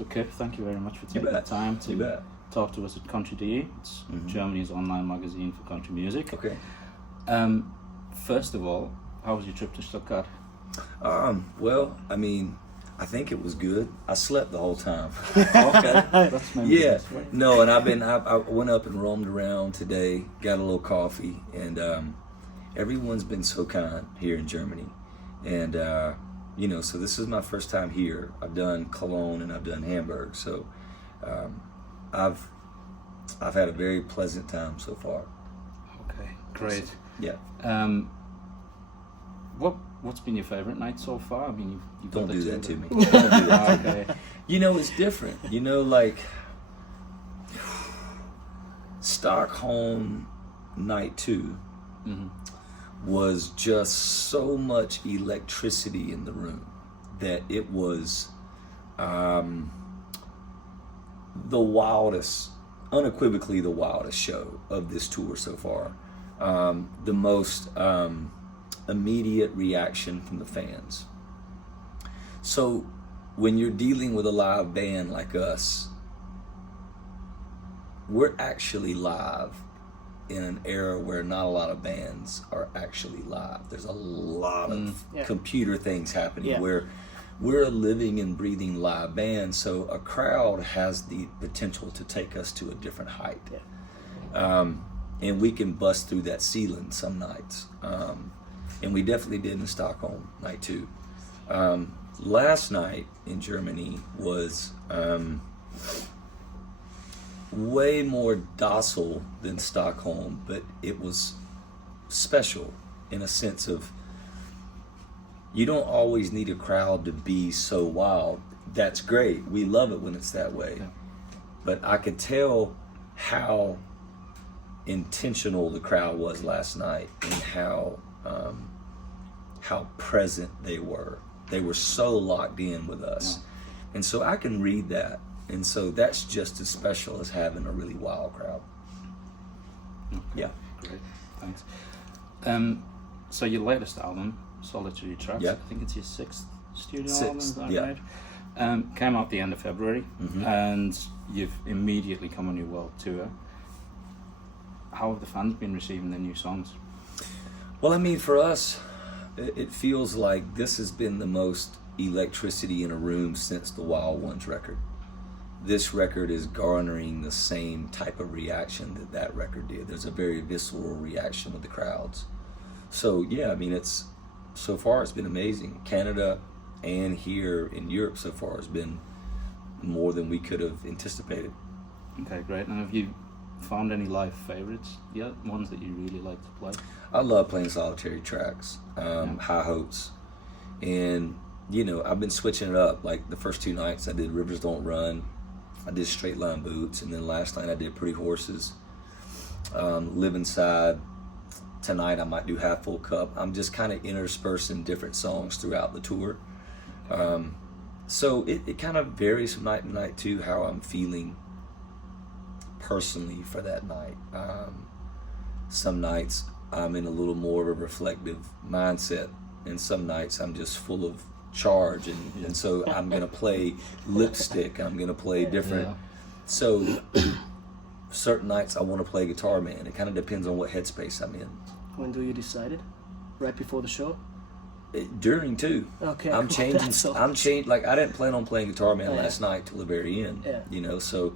So Kip, thank you very much for taking the time to talk to us at Country.de. It's Germany's online magazine for country music. Okay. First of all, how was your trip to Stuttgart? Well, I mean, I think it was good. I slept the whole time. Okay. That's yeah. No, and I went up and roamed around today, got a little coffee, and everyone's been so kind here in Germany. And you know, so this is my first time here. I've done Cologne and I've done Hamburg, so I've had a very pleasant time so far. Okay, great. Yeah. What's been your favorite night so far? I mean, you've Don't do that to me. Don't do that. Okay. You know, it's different. You know, like Stockholm night 2 was just so much electricity in the room that it was the wildest, unequivocally the wildest show of this tour so far. The most immediate reaction from the fans. So when you're dealing with a live band like us, we're actually live in an era where not a lot of bands are actually live. There's a lot of computer things happening where we're a living and breathing live band, so a crowd has the potential to take us to a different height. And we can bust through that ceiling some nights. And we definitely did in Stockholm, night 2. Last night in Germany was way more docile than Stockholm, but it was special in a sense of you don't always need a crowd to be so wild. That's great. We love it when it's that way. Yeah. But I could tell how intentional the crowd was last night and how present they were. They were so locked in with us. Yeah. And so I can read that. And so that's just as special as having a really wild crowd. Okay. Yeah. Great. Thanks. So your latest album, Solitary Tracks, I think it's your 6th studio album, is that right? Came out the end of February, and you've immediately come on your world tour. How have the fans been receiving the new songs? Well, I mean, for us, it feels like this has been the most electricity in a room since the Wild Ones record. This record is garnering the same type of reaction that record did. There's a very visceral reaction with the crowds. So yeah, I mean, so far it's been amazing. Canada and here in Europe so far has been more than we could have anticipated. Okay, great. And have you found any live favorites yet? Ones that you really like to play? I love playing solitary tracks, High Hopes. And, you know, I've been switching it up. Like the first 2 nights I did Rivers Don't Run, I did Straight Line Boots, and then last night I did Pretty Horses, Live Inside. Tonight I might do Half Full Cup. I'm just kind of interspersing different songs throughout the tour. So it kind of varies from night to night too, how I'm feeling personally for that night. Some nights I'm in a little more of a reflective mindset, and some nights I'm just full of charge, and so I'm gonna play Lipstick, I'm gonna play different. So certain nights I want to play Guitar Man. It kind of depends on what headspace I'm in. When do you decide it? Right before the show? During too. Okay. I'm changing. Like I didn't plan on playing Guitar Man last night till the very end. Yeah. You know, so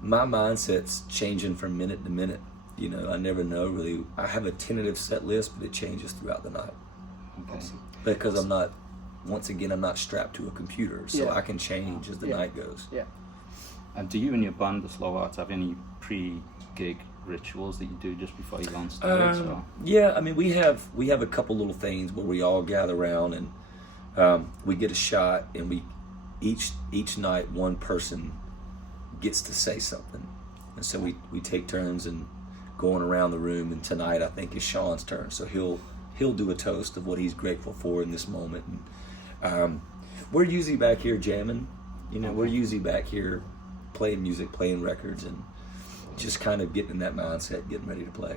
my mindset's changing from minute to minute. You know, I never know really. I have a tentative set list, but it changes throughout the night. Okay. Because I'm not strapped to a computer, so I can change as the night goes. Yeah. And do you and your band, the Slow Arts, have any pre-gig rituals that you do just before you go on stage? Yeah, I mean, we have a couple little things where we all gather around and we get a shot, and we each night one person gets to say something, and so we take turns and going around the room. And tonight I think is Sean's turn, so he'll do a toast of what he's grateful for in this moment. And we're usually back here jamming. You know, we're usually back here playing music, playing records, and just kind of getting in that mindset, getting ready to play.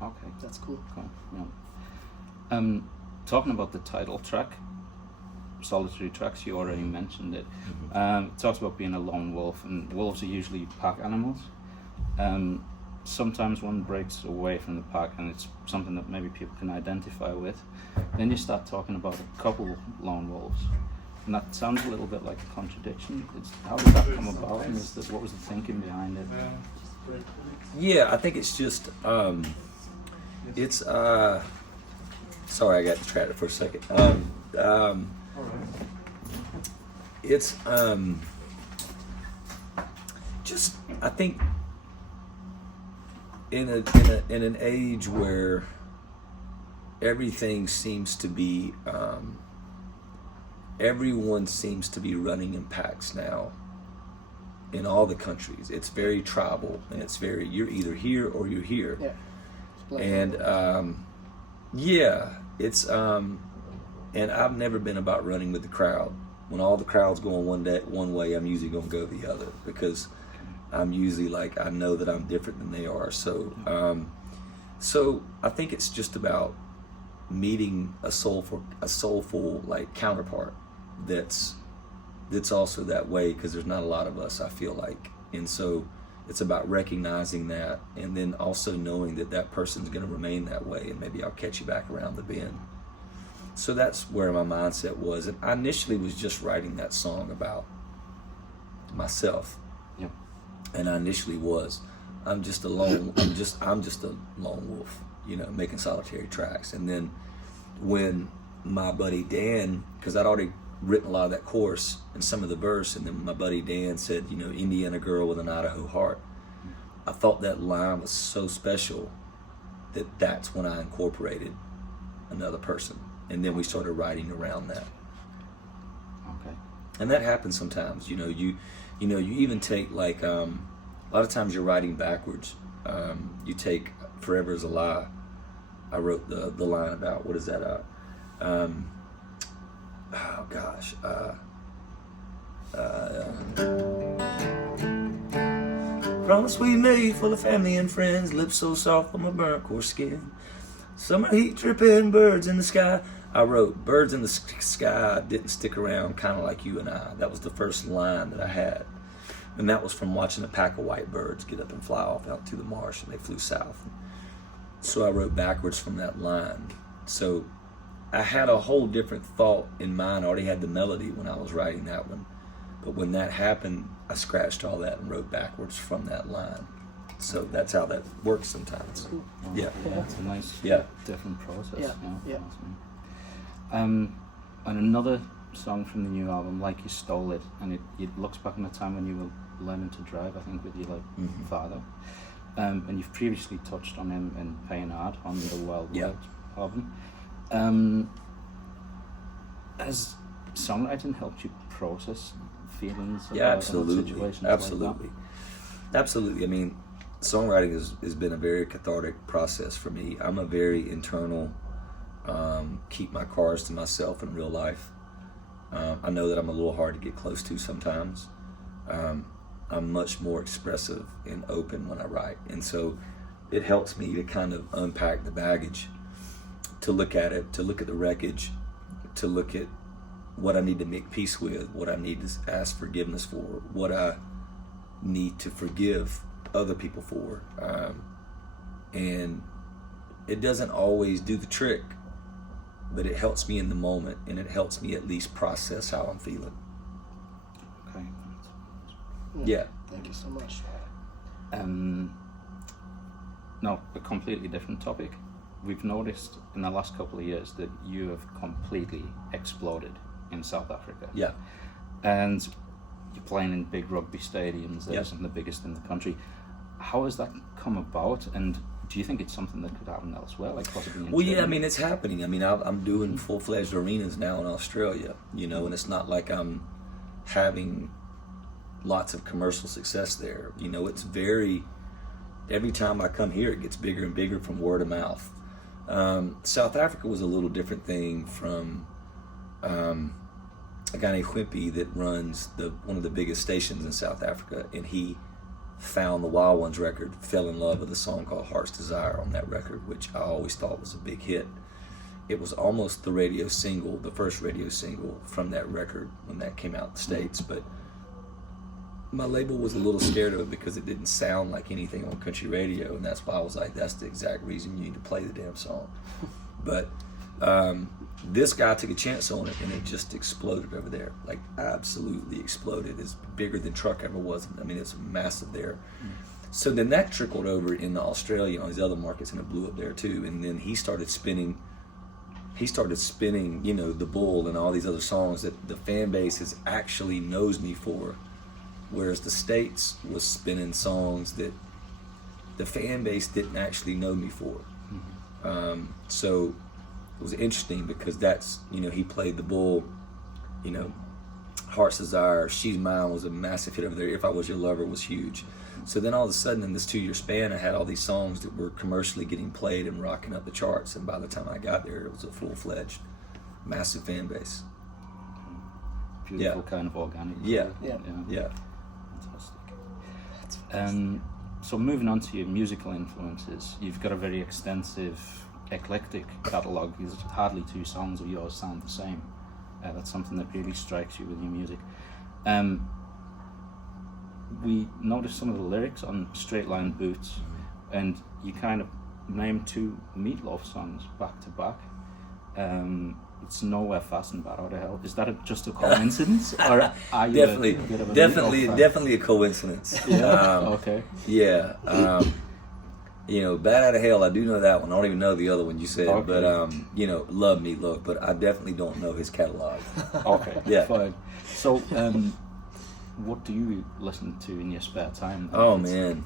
Okay, that's cool. Yeah. Talking about the title track, solitary tracks, you already mentioned it. It talks about being a lone wolf, and wolves are usually pack animals. Sometimes one breaks away from the pack, and it's something that maybe people can identify with. Then you start talking about a couple lone wolves, and that sounds a little bit like a contradiction. How did that come about, and what was the thinking behind it? Yeah, I think it's just sorry, I got distracted for a second. It's just, I think in an age where everything seems to be everyone seems to be running in packs now in all the countries. It's very tribal, and it's very, you're either here or you're here. Yeah. And it's and I've never been about running with the crowd. When all the crowd's going one way, I'm usually going to go the other, because I'm usually like, I know that I'm different than they are. So I think it's just about meeting a soulful like counterpart that's also that way, because there's not a lot of us, I feel like. And so it's about recognizing that, and then also knowing that that person's going to remain that way, and maybe I'll catch you back around the bend. So that's where my mindset was. And I initially was just writing that song about myself. Yep. And I initially was, I'm just a lone wolf, you know, making solitary tracks. And then when my buddy Dan, because I'd already written a lot of that chorus and some of the verse, and then my buddy Dan said, you know, Indiana girl with an Idaho heart. I thought that line was so special that's when I incorporated another person, and then we started writing around that. Okay. And that happens sometimes. You know, you even take like a lot of times you're writing backwards. You take "Forever Is a Lie." I wrote the line about, what is that? Oh gosh. Promise we made, full of family and friends, lips so soft on my burnt core skin. Summer heat dripping, birds in the sky. I wrote, birds in the sky didn't stick around, kind of like you and I. That was the first line that I had. And that was from watching a pack of white birds get up and fly off out to the marsh, and they flew south. So I wrote backwards from that line. So I had a whole different thought in mind. I already had the melody when I was writing that one. But when that happened, I scratched all that and wrote backwards from that line. So that's how that works sometimes. Cool. Yeah. It's a nice, different process. Yeah. And another song from the new album, Like You Stole It, and it looks back on the time when you were learning to drive, I think, with your father. And you've previously touched on him in Paying Hard on the Wild World album. Has songwriting helped you process feelings about situations like that? Absolutely. I mean, songwriting has been a very cathartic process for me. I'm a very internal, keep my cards to myself in real life. I know that I'm a little hard to get close to sometimes. I'm much more expressive and open when I write. And so it helps me to kind of unpack the baggage, to look at it, to look at the wreckage, to look at what I need to make peace with, what I need to ask forgiveness for, what I need to forgive other people for. And it doesn't always do the trick, but it helps me in the moment, and it helps me at least process how I'm feeling. Okay. Yeah. Thank you so much. No, a completely different topic. We've noticed in the last couple of years that you have completely exploded in South Africa. Yeah. And you're playing in big rugby stadiums, there's some of the biggest in the country. How has that come about, and do you think it's something that could happen elsewhere, like possibly in Germany? I mean, it's happening. I mean, I'm doing full-fledged arenas now in Australia, you know, and it's not like I'm having lots of commercial success there. You know, it's every time I come here, it gets bigger and bigger from word of mouth. South Africa was a little different thing from a guy named Wimpy that runs one of the biggest stations in South Africa, and he found the Wild Ones record, fell in love with a song called Heart's Desire on that record, which I always thought was a big hit. it was almost the radio single, the first radio single from that record when that came out in the States. But my label was a little scared of it because it didn't sound like anything on country radio, and that's why I was like, that's the exact reason you need to play the damn song. But this guy took a chance on it, and it just exploded over there, like absolutely exploded. It's bigger than Truck ever was. I mean, it's massive there. So then that trickled over into Australia and all these other markets, and it blew up there too. And then he started spinning, you know, The Bull and all these other songs that the fan base actually knows me for, whereas the States was spinning songs that the fan base didn't actually know me for. So it was interesting because that's, you know, he played The Bull, you know, Heart's Desire, She's Mine was a massive hit over there. If I Was Your Lover was huge. So then all of a sudden in this 2-year span, I had all these songs that were commercially getting played and rocking up the charts. And by the time I got there, it was a full-fledged, massive fan base. Beautiful kind of organic. Yeah. Fantastic. So moving on to your musical influences, you've got a very extensive, eclectic catalogue. There's hardly 2 songs of yours sound the same. That's something that really strikes you with your music. We noticed some of the lyrics on Straight Line Boots, and you kind of named 2 Meatloaf songs back to back. It's Nowhere Fast and Bad Out of Hell. Is that just a coincidence, or are you definitely a coincidence? Okay. Yeah. You know, Bad Out of Hell, I do know that one. I don't even know the other one you said, okay. But you know, love Meatloaf, but I definitely don't know his catalog. Okay. Yeah. Fine. So, what do you listen to in your spare time? Oh man,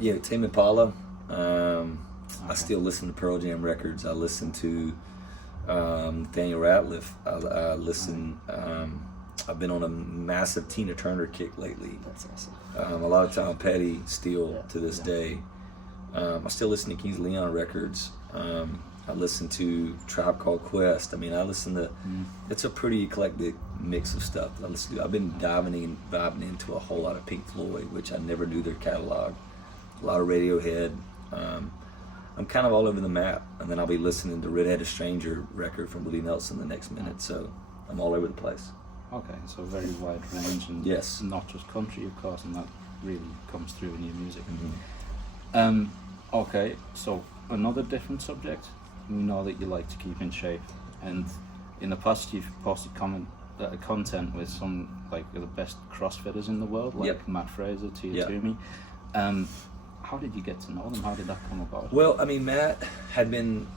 yeah, Tame Impala. I still listen to Pearl Jam records. I listen to Nathaniel Rateliff. I listen. I've been on a massive Tina Turner kick lately. That's awesome. A lot of Tom Petty still to this day. I still listen to Kings of Leon records. I listen to Tribe Called Quest. I mean, I listen to. It's a pretty eclectic mix of stuff that I listen to. I've been vibing into a whole lot of Pink Floyd, which I never knew their catalog. A lot of Radiohead. I'm kind of all over the map, and then I'll be listening to Redheaded Stranger record from Willie Nelson the next minute. So I'm all over the place. Okay, so very wide range, and yes, not just country, of course, and that really comes through in your music. Okay, so another different subject. We know that you like to keep in shape, and in the past you've posted content with some like the best CrossFitters in the world, like Mat Fraser, Toomey. How did you get to know them? How did that come about? Well, I mean, Matt had been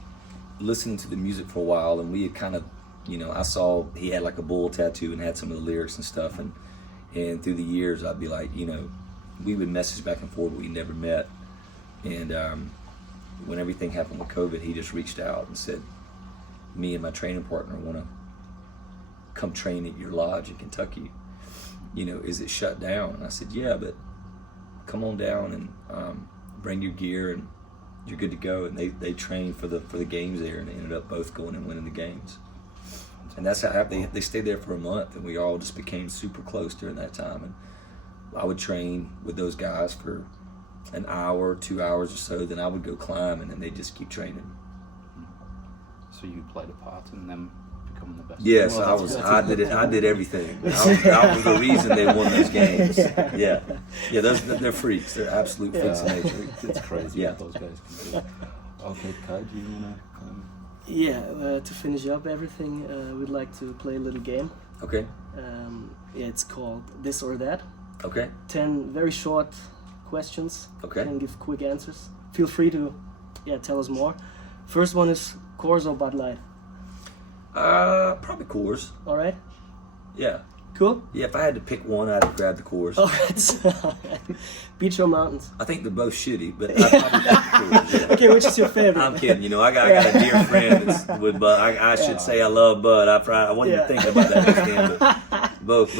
listening to the music for a while, and we had kind of, you know, I saw he had like a bull tattoo and had some of the lyrics and stuff, and through the years I'd be like, you know, we would message back and forth, but we never met. And when everything happened with COVID, he just reached out and said, me and my training partner want to come train at your lodge in Kentucky. You know, is it shut down? And I said, yeah, but come on down and bring your gear and you're good to go. And they trained for the games there, and they ended up both going and winning the games. And that's how they stayed there for a month, and we all just became super close during that time. And I would train with those guys for an hour, 2 hours or so, then I would go climb, and then they just keep training. So you played a part in them becoming the best? Yes, I did everything. I was the reason they won those games. Yeah. They're freaks. They're absolute freaks of nature. It's crazy what those guys can do. Okay, Kai, do you want to? To finish up everything, we'd like to play a little game. Okay. It's called This or That. Okay. 10 very short questions. Okay. And give quick answers. Feel free to tell us more. First one is Coors or Bud Light? Probably Coors. All right. Yeah. Cool. Yeah, if I had to pick one, I'd grab the Coors. All right. Beach or mountains? I think they're both shitty, but I'd probably pick the Coors. Yeah. Okay, which is your favorite? I'm kidding. You know, I got a dear friend that's with Bud. I should say I love Bud. I wasn't even thinking about that next time, but both.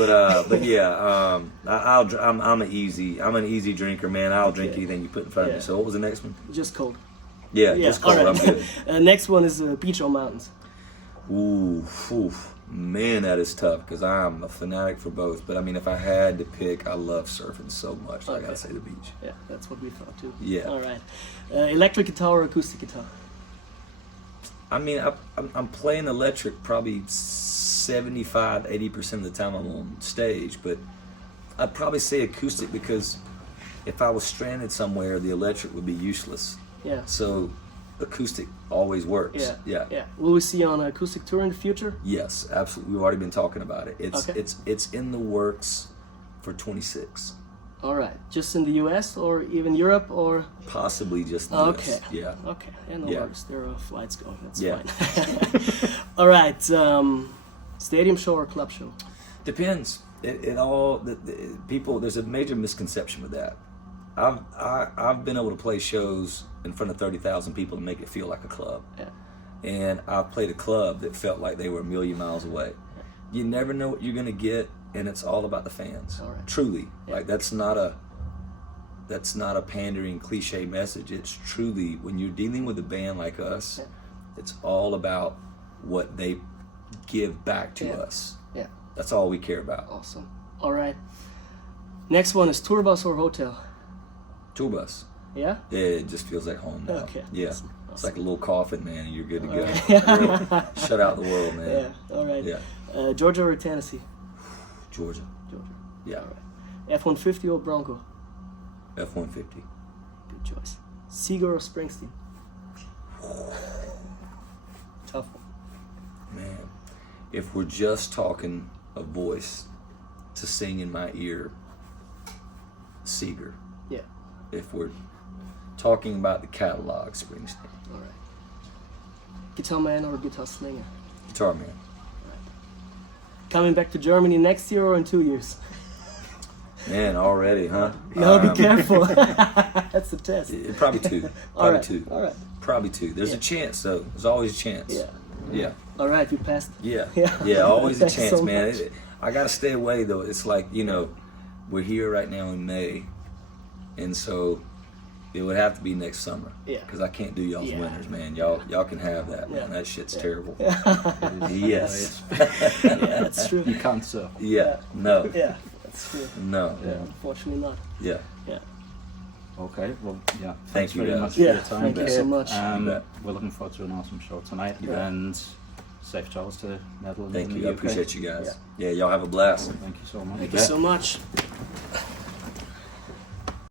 But yeah, I'm an easy drinker, man. I'll drink anything you put in front of me. So what was the next one? Just cold. Yeah, just cold. Right. I'm good. Next one is beach or mountains? Ooh, man, that is tough because I'm a fanatic for both. But I mean, if I had to pick, I love surfing so much. So I gotta say the beach. Yeah, that's what we thought too. Yeah. All right. Electric guitar or acoustic guitar? I mean, I'm playing electric probably 75-80% of the time I'm on stage, but I'd probably say acoustic because if I was stranded somewhere, the electric would be useless. Yeah. So acoustic always works. Yeah. Will we see you on an acoustic tour in the future? Yes, absolutely. We've already been talking about it. Okay. It's in the works for 26. All right. Just in the U.S. or even Europe or? Possibly just the Okay. US. Yeah. Okay. Yeah, no Yeah. worries. There are flights going. That's Yeah. fine. All right. Stadium show or club show? Depends. It all the people. There's a major misconception with that. I've been able to play shows in front of 30,000 people and make it feel like a club. Yeah. And I've played a club that felt like they were a million miles away. You never know what you're gonna get, and it's all about the fans. All right. Truly, Yeah. like that's not a pandering cliche message. It's truly when you're dealing with a band like us, Yeah. it's all about what they give back to Yeah. us. Yeah. That's all we care about. Awesome. All right. Next one is tour bus or hotel? Tour bus. Yeah? Yeah, it just feels like home now. Okay. Yeah. Awesome. It's like a little coffin, man, and you're good to go. right. Shut out the world, man. Yeah. All right. Yeah. Georgia or Tennessee? Georgia. Georgia. Yeah. All right. F-150 or Bronco? F-150. Good choice. Seeger or Springsteen? Tough one. Man, if we're just talking a voice to sing in my ear, Seeger. Yeah. If we're talking about the catalog, Springsteen. All right. Guitar man or guitar slinger? Guitar man. Coming back to Germany next year or in 2 years? Man, already, huh? No, be careful. That's the test. Probably two. All Probably right. two. All right. Probably two. There's Yeah. a chance, though. There's always a chance. Yeah. Yeah. All right, you passed. Yeah. Yeah. Yeah, always a Thanks chance, so man. much. I gotta stay away though. It's like, we're here right now in May, and so it would have to be next summer. Yeah. Because I can't do y'all's Yeah. winters, man. Y'all can have that, man. Yeah. That shit's Yeah. terrible. It is Yes. Yeah, that's true. You can't surf. Yeah. No. Yeah, that's true. No. Yeah, unfortunately not. Yeah. Yeah. Okay, well, yeah. Thank Thanks you, very guys. much for Yeah, your time. thank you bet. so much. You bet. We're looking forward to an awesome show tonight, Yeah. and safe travels to Netherlands. Thank and you. the I UK. appreciate you guys. Yeah, y'all have a blast. Thank you so much. Thank you so much.